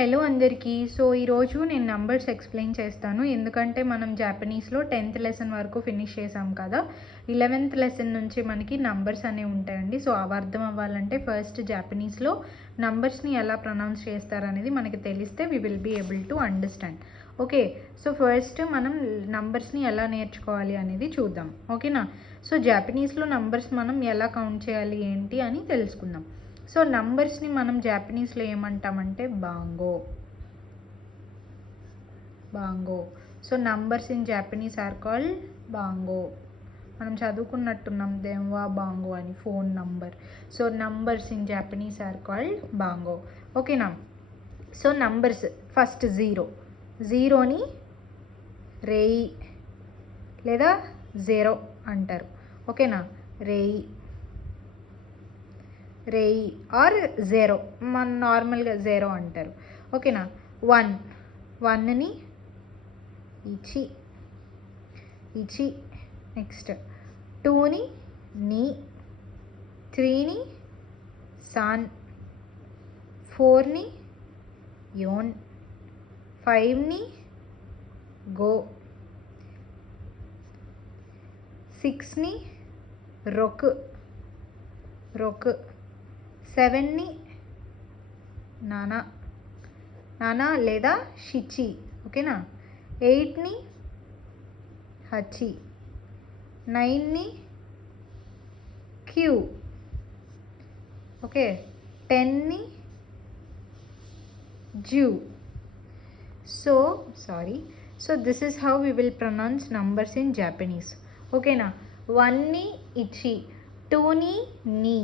Hello అందరికీ. So ఈరోజు నేను నంబర్స్ ఎక్స్ప్లెయిన్ చేస్తాను. ఎందుకంటే మనం జాపనీస్లో 10th లెసన్ వరకు ఫినిష్ చేసాం కదా. 11th లెసన్ నుంచి మనకి నంబర్స్ అనేవి ఉంటాయండి. సో అవి అర్థం అవ్వాలంటే ఫస్ట్ జాపనీస్లో నంబర్స్ని ఎలా ప్రొనౌన్స్ చేస్తారనేది మనకి తెలిస్తే we will be able to understand. Okay, so first మనం నంబర్స్ని ఎలా నేర్చుకోవాలి అనేది చూద్దాం. ఓకేనా. సో జాపనీస్లో నంబర్స్ మనం ఎలా కౌంట్ చేయాలి ఏంటి అని తెలుసుకుందాం. సో నంబర్స్ని మనం జాపనీస్లో ఏమంటామంటే బాంగో. So numbers in Japanese are called బాంగో. మనం చదువుకున్నట్టున్నాం దెంవా బాంగో అని phone number. So numbers in Japanese are called బాంగో. ఓకేనా. సో నంబర్స్ ఫస్ట్ జీరోని రేయి లేదా జీరో అంటారు. ఓకేనా. రేయి ఆర్ జీరో, మన నార్మల్గా జీరో అంటారు. ఓకేనా. వన్ని ఇచి, నెక్స్ట్ టూని నీ, త్రీని సాన్, ఫోర్ని యోన్, ఫైవ్ని గో, సిక్స్ని రొక్, సెవెన్ని నానా లేదా షిచి. ఓకేనా. ఎయిట్ని హచి, నైన్ని క్యూ. ఓకే. 10ని జూ. So this is how we will pronounce numbers in Japanese. ఓకేనా. వన్ని ఇచి, టూని నీ,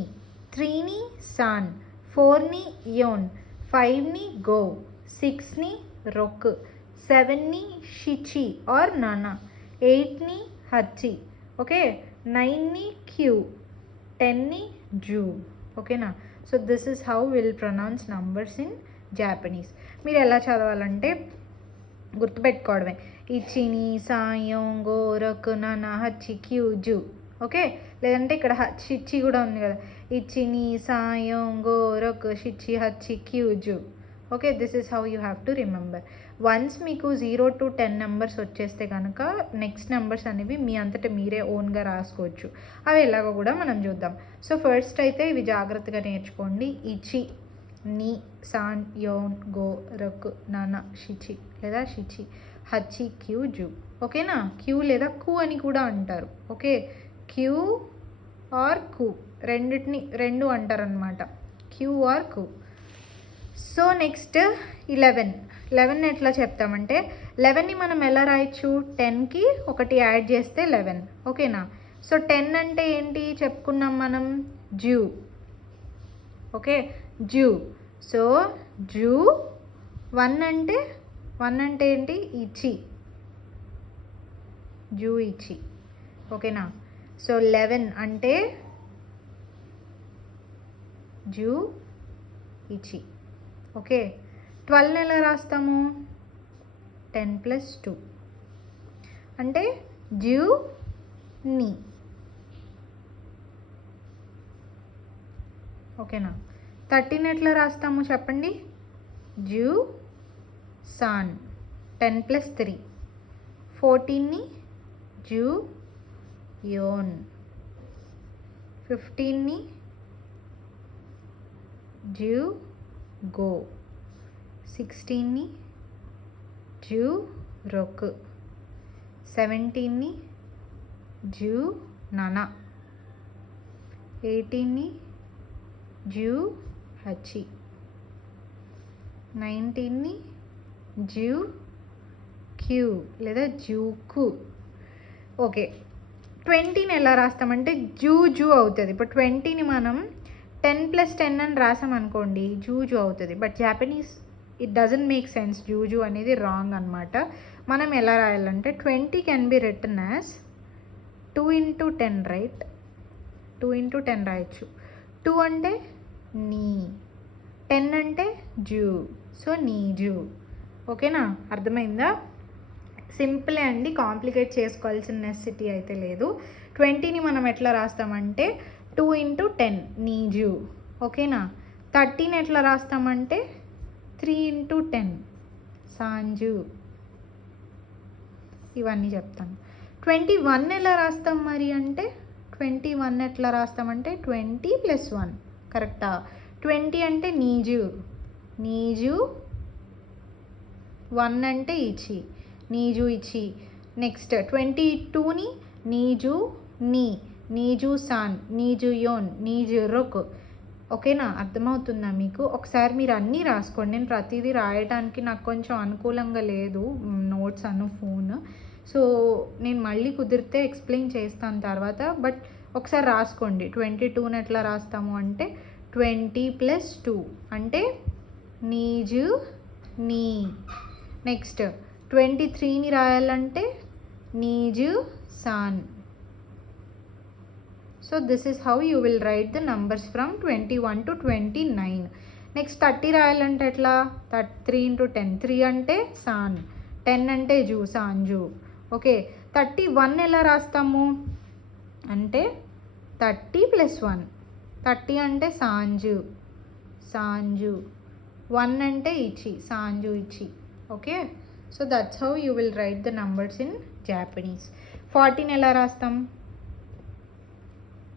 త్రీని సాన్, ఫోర్ని యోన్, ఫైవ్ని గో, సిక్స్ని రొక్, సెవెన్ని షిచి ఆర్ నానా, ఎయిట్ని హచి. ఓకే. నైన్ని క్యూ, 10ని జూ. ఓకేనా. So this is how will pronounce numbers in Japanese. మీరు ఎలా చదవాలంటే గుర్తుపెట్టుకోవడమే. ఇచిని సాయం గో రక్ నానా హచి క్యూ జూ. ఓకే. లేదంటే ఇక్కడ షిచి కూడా ఉంది కదా, ఇచిని సాయం గో రక్ షిచి హచి క్యూ జూ. Okay. This is how you have to remember. Once మీకు 0 to 10 నెంబర్స్ వచ్చేస్తే కనుక నెక్స్ట్ నెంబర్స్ అనేవి మీ అంతటా మీరే ఓన్గా రాసుకోవచ్చు. అవి ఎలాగో కూడా మనం చూద్దాం. సో ఫస్ట్ అయితే ఇవి జాగ్రత్తగా నేర్చుకోండి. ఇచి, నీ, సాన్, యోన్, గో, రక్, నానా, షిచి లేదా షిచి, హచి, క్యూ, జూ. ఓకేనా. క్యూ లేదా కు అని కూడా అంటారు. ఓకే. క్యూ ఆర్ కు రెండు అంటారనమాట. క్యూ ఆర్ కు. సో నెక్స్ట్ 11 ఎట్లా చెప్తామంటే 11ని మనం ఎలా రాయొచ్చు, 10కి ఒకటి యాడ్ చేస్తే 11. ఓకేనా. సో 10 అంటే ఏంటి చెప్పుకున్నాం మనం, zoo. Okay. Zoo. So zoo. 1 అంటే ఏంటి, ఇచి, జూ ఇచి. ఓకేనా. సో 11 అంటే జూ ఇచి. ఓకే. 12 ఎలా రాస్తాము, 10 + 2 అంటే జూ నీ. ఓకేనా. 13 ఎట్లా రాస్తాము చెప్పండి, జూ సాన్, 10 + 3. 14ని జూ యోన్, 15ని జూ గో, 16ని జూ రొక్, 17ని జూ నానా, 18ని జూ హచి, 19ని జూ క్యూ లేదా జూకు. ఓకే. 20ని ఎలా రాస్తామంటే జూ అవుతుంది. ఇప్పుడు 20ని మనం 10 + 10 అని రాసామనుకోండి జూ అవుతుంది. But Japanese it doesn't make sense. Zoo అనేది రాంగ్ అనమాట. మనం ఎలా రాయాలంటే 20 can be written as 2 × 10, right. 2 × 10 రాయొచ్చు. 2 అంటే నీ, 10 అంటే జూ. సో నీ జూ. ఓకేనా. అర్థమైందా. సింపులే అండి, కాంప్లికేట్ చేసుకోవాల్సిన నెసెసిటీ అయితే లేదు. 20ని మనం ఎట్లా రాస్తామంటే 2 × 10 నీజు. ఓకేనా. 13 ఎట్లా రాస్తామంటే 3 into 10 సాంజు. ఇవన్నీ చెప్తాను. 21 ఎలా రాస్తాం మరి అంటే 21 ఎట్లా రాస్తామంటే 20 + 1 కరెక్టా. 20 అంటే నీజు, 1 అంటే ఇచి, నీజు ఇచి. నెక్స్ట్ 22ని నీజు నీ, నీజు సాన్, నీజు యోన్, నీజు రొక్. ఓకేనా, అర్థమవుతుందా మీకు? ఒకసారి మీరు అన్నీ రాసుకోండి. నేను ప్రతిదీ రాయడానికి నాకు కొంచెం అనుకూలంగా లేదు, నోట్స్ ఫోన్. సో నేను మళ్ళీ కుదిరితే ఎక్స్ప్లెయిన్ చేస్తాను తర్వాత. బట్ ఒకసారి రాసుకోండి. 22ని ఎట్లా రాస్తాము అంటే 20 + 2 అంటే నీజు నీ. నెక్స్ట్ 23ని రాయాలంటే నీజు సాన్. So this is how you will write the numbers from 21 to 29. Next 30 రాయాలంటే ఎట్లా 3 into 10. 3 అంటే సాన్, 10 అంటే జూ, సాంజు. ఓకే, 31 ఎలా రాస్తాము అంటే 30 + 1. 30 అంటే సాంజు, 1 అంటే ఇచి, సాంజు ఇచి. Okay, so that's how you will write the numbers in Japanese. 14 ఎలా రాస్తాం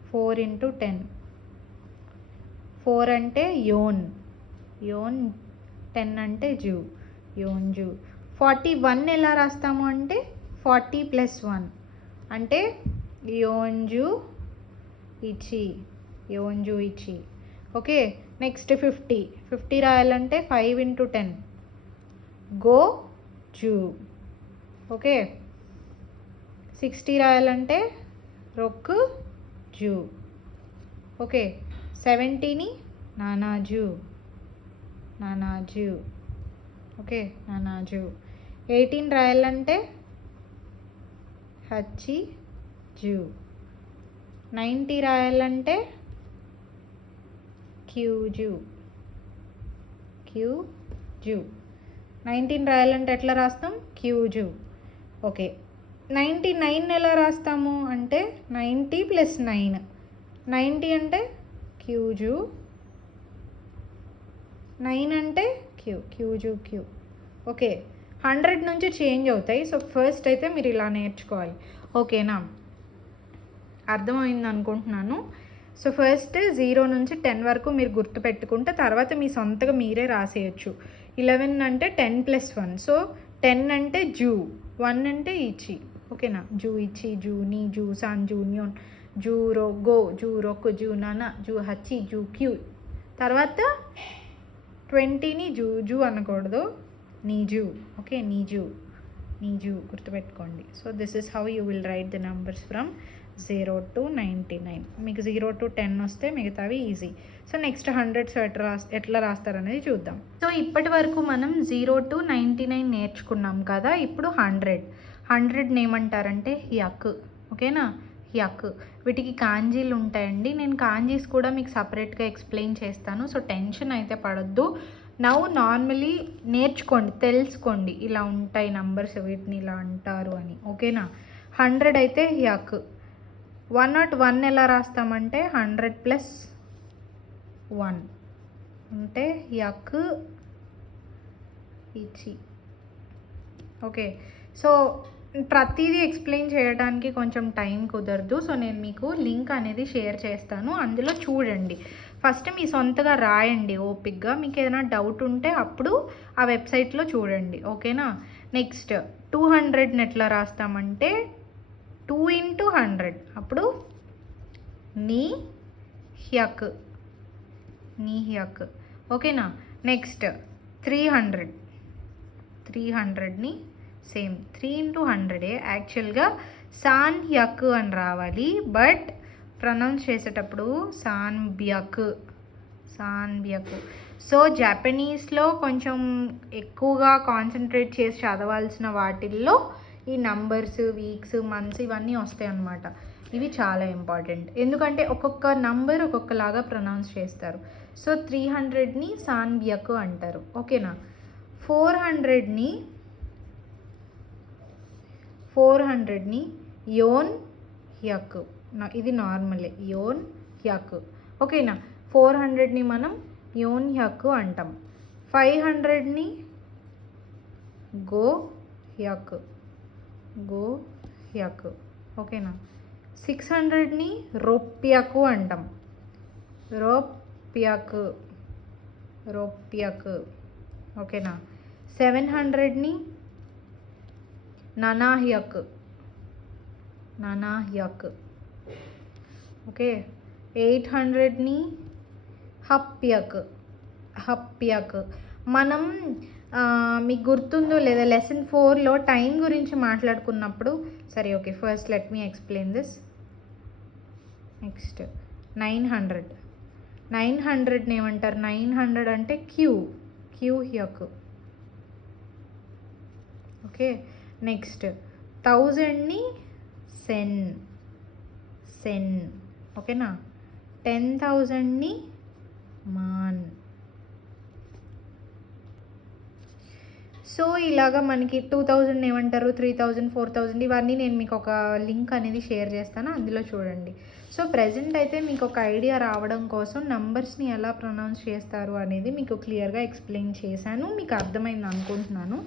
4 into 10. 4 అంటే యోన్, 10 అంటే జూ, యోన్జు. 41 ఎలా రాస్తాము అంటే 40 + 1 అంటే యోన్జు ఇచి, ఓకే. నెక్స్ట్ 50 రాయాలంటే 5 into 10 గో జూ. ఓకే, 60 రాయాలంటే రొక్ జూ. ఓకే, 70ని నానాజు, ఓకే, నానాజు. 18 రాయాలంటే హచ్చి జూ. 90 రాయాలంటే క్యూజు. 19 రాయాలంటే ఎట్లా రాస్తాం క్యూజు. ఓకే, 99 ఎలా రాస్తాము అంటే 90 + 9. 90 అంటే క్యూజు, 9 అంటే క్యూజు. ఓకే, 100 నుంచి చేంజ్ అవుతాయి. సో ఫస్ట్ అయితే మీరు ఇలా నేర్చుకోవాలి. ఓకేనా, అర్థమైంది అనుకుంటున్నాను. సో ఫస్ట్ 0 నుంచి 10 వరకు మీరు గుర్తుపెట్టుకుంటే తర్వాత మీ సొంతగా మీరే రాసేయచ్చు. 11 అంటే 10 + 1. సో 10 అంటే జూ, 1 అంటే ఇచి. ఓకేనా, జూ ఇచి, జూ నీ, జూ సాన్, జూ న్యోన్, జూ రో గో, జూ రొక్, జూ నానా, జూ హచ్చి, జూ క్యూ. తర్వాత 20ని జూ అనకూడదు, నీజు. ఓకే, నీజు గుర్తుపెట్టుకోండి. So this is how you will write the numbers from 0 to 99. మీకు 0 to 10 వస్తే మిగతావి ఈజీ. సో నెక్స్ట్ 100 ఎట్లా రాస్తారనేది చూద్దాం. సో ఇప్పటి వరకు మనం 0 to 99 నేర్చుకున్నాం కదా. ఇప్పుడు 100ని ఏమంటారంటే హ్యక్. ఓకేనా, హ్యక్. వీటికి కాంజీలు ఉంటాయండి. నేను కాంజీస్ కూడా మీకు సపరేట్గా ఎక్స్ప్లెయిన్ చేస్తాను. సో టెన్షన్ అయితే పడొద్దు. నార్మలీ నేర్చుకోండి, తెలుసుకోండి ఇలా ఉంటాయి నంబర్స్, వీటిని ఇలా అంటారు అని. ఓకేనా, 100 అయితే హ్యక్. 101 ఎలా రాస్తామంటే 100 + 1 అంటే హ్యక్ ఇచి. ఓకే, సో ప్రతిదీ ఎక్స్ప్లెయిన్ చేయడానికి కొంచెం టైం కుదరదు. సో నేను మీకు లింక్ అనేది షేర్ చేస్తాను, అందులో చూడండి. ఫస్ట్ మీ సొంతగా రాయండి ఓపిక్గా. మీకు ఏదైనా డౌట్ ఉంటే అప్పుడు ఆ వెబ్సైట్లో చూడండి. ఓకేనా, నెక్స్ట్ 200ని ఎట్లా రాస్తామంటే 2 into 100 అప్పుడు నీ హ్యక్. ఓకేనా, నెక్స్ట్ 300ని సేమ్ 3 into 100 యాక్చువల్గా సాన్ హ్యక్ అని రావాలి. బట్ ప్రొనౌన్స్ చేసేటప్పుడు సాన్ బ్యక్. సో జపనీస్లో కొంచెం ఎక్కువగా కాన్సన్ట్రేట్ చేసి చదవాల్సిన వాటిల్లో ఈ నంబర్స్, వీక్స్, మంత్స్ ఇవన్నీ వస్తాయి అన్నమాట. ఇవి చాలా ఇంపార్టెంట్, ఎందుకంటే ఒక్కొక్క నంబర్ ఒక్కొక్కలాగా ప్రొనౌన్స్ చేస్తారు. సో 300ని సాన్ బ్యక్ అంటారు. ఓకేనా, 400ని యోన్ హ్యక్. ఇది నార్మలే, యోన్ హ్యక్. ఓకేనా, 400ని మనం యోన్ హ్యక్ అంటాం. 500ని గో యక్, ఓకేనా. 600ని రొప్యకు అంటాం, రొప్యక్, ఓకేనా. 700ని ననాహ్యక్, ఓకే. 800ని హప్యక్. మనం మీకు గుర్తుందో లేదా లెసన్ 4లో టైం గురించి మాట్లాడుకున్నప్పుడు, సరే okay, first let me explain this. Next 900ని ఏమంటారు? 900 అంటే క్యూ హ్యక్, ఓకే. నెక్స్ట్ 1000ని సెన్, ఓకేనా. 10,000ని మాన్. సో ఇలాగా మనకి 2000 ఏమంటారు, 3000, 4000, ఇవన్నీ నేను మీకు ఒక లింక్ అనేది షేర్ చేస్తాను, అందులో చూడండి. సో ప్రజెంట్ అయితే మీకు ఒక ఐడియా రావడం కోసం నంబర్స్ని ఎలా ప్రొనౌన్స్ చేస్తారు అనేది మీకు క్లియర్గా ఎక్స్ప్లెయిన్ చేశాను, మీకు అర్థమైంది అనుకుంటున్నాను.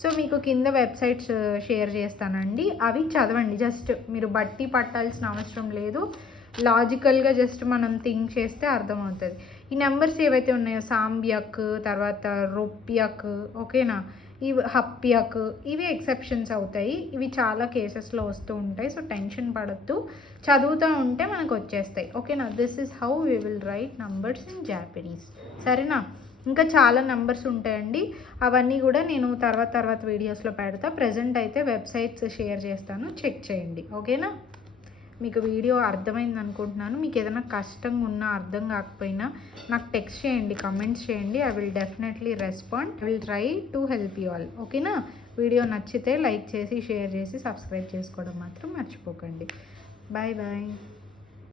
సో మీకు కింద వెబ్సైట్స్ షేర్ చేస్తానండి, అవి చదవండి. జస్ట్ మీరు బట్టి పట్టాల్సిన అవసరం లేదు, లాజికల్గా జస్ట్ మనం థింక్ చేస్తే అర్థమవుతుంది. ఈ నెంబర్స్ ఏవైతే ఉన్నాయో సాంబ్యక్, తర్వాత రొప్యక్, ఓకేనా, ఇవి హప్యక్, ఇవి ఎక్సెప్షన్స్ అవుతాయి. ఇవి చాలా కేసెస్లో వస్తూ ఉంటాయి. సో టెన్షన్ పడద్దు, చదువుతూ ఉంటే మనకు వచ్చేస్తాయి, ఓకేనా. This is how we will write numbers in Japanese, సరేనా. ఇంకా చాలా నెంబర్స్ ఉంటాయండి, అవన్నీ కూడా నేను తర్వాత వీడియోస్లో పెడతా. ప్రజెంట్ అయితే వెబ్సైట్స్ షేర్ చేస్తాను, చెక్ చేయండి, ఓకేనా. మీకు వీడియో అర్థమైంది అనుకుంటున్నాను. మీకు ఏదైనా కష్టంగా ఉన్నా, అర్థం కాకపోయినా నాకు టెక్స్ట్ చేయండి, కమెంట్స్ చేయండి. I will definitely respond. I will try to help you all, ఓకేనా. వీడియో నచ్చితే లైక్ చేసి, షేర్ చేసి, సబ్స్క్రైబ్ చేసుకోవడం మాత్రం మర్చిపోకండి. బాయ్.